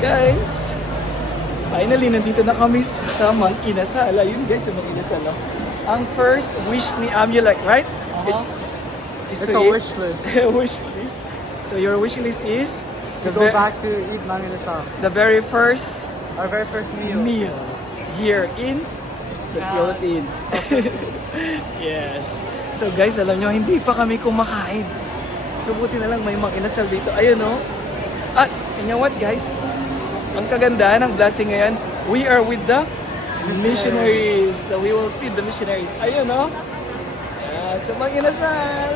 Guys, finally, nandito na kami sa Mang Inasal. Ayun guys, sa Mang Inasal. No? Ang first wish ni Amulek, right? Is It's to a eat. wish list. Wish list. So your wish list is To go back to eat Mang Inasal. the very first Our very first meal. here in the Philippines. Yes. So guys, alam nyo, hindi pa kami kumakain. So buti na lang may Mang Inasal dito. Ayun no. At you know what guys? Ang kagandahan ng blessing ngayon, we are with the missionaries. So we will feed the missionaries. Ayun no. Yeah, so Mang Inasal.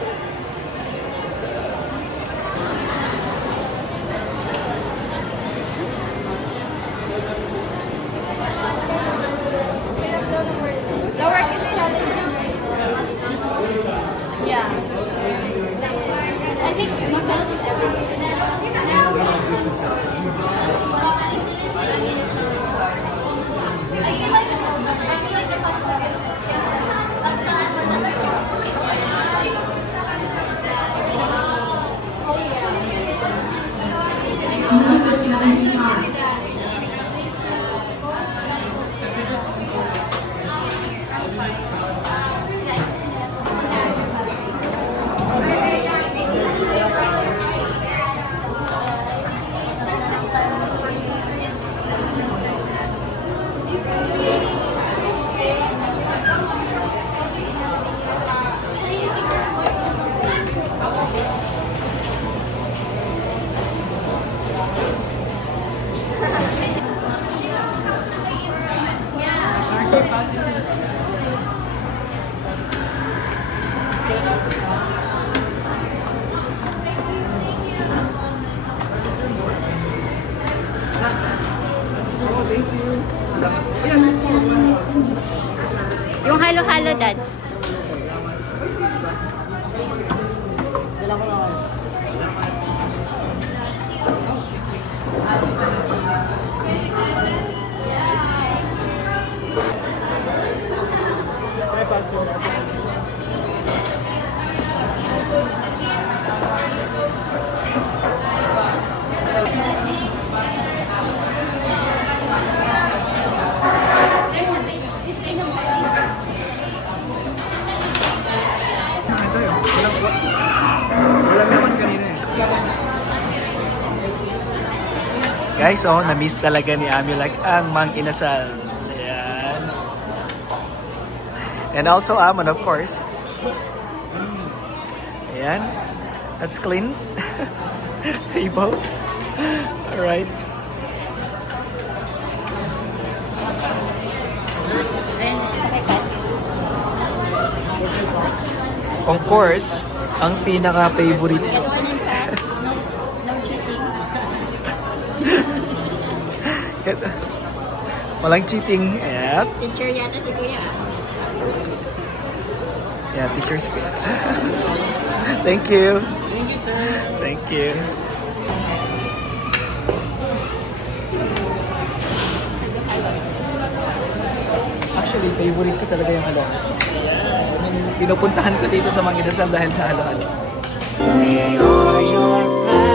The work is happening. Yeah. I think McDonald's is yung halo-halo, Dad. Wala naman kanina eh. Guys, na-miss talaga ni Amulek ang Mang Inasal. Ayan. And also Amon, of course. Ayan. That's clean. Table. Alright. Of course, ang pinaka-favorite ko. No cheating. Walang cheating. Yep. Teacher yata si Kuya. Yeah, teachers. Thank you. Thank you, sir. Thank you. Actually, favorite ko talaga yung halo. Pinupuntahan ko dito sa Mang Inasal dahil sa halo-halo. We are your family.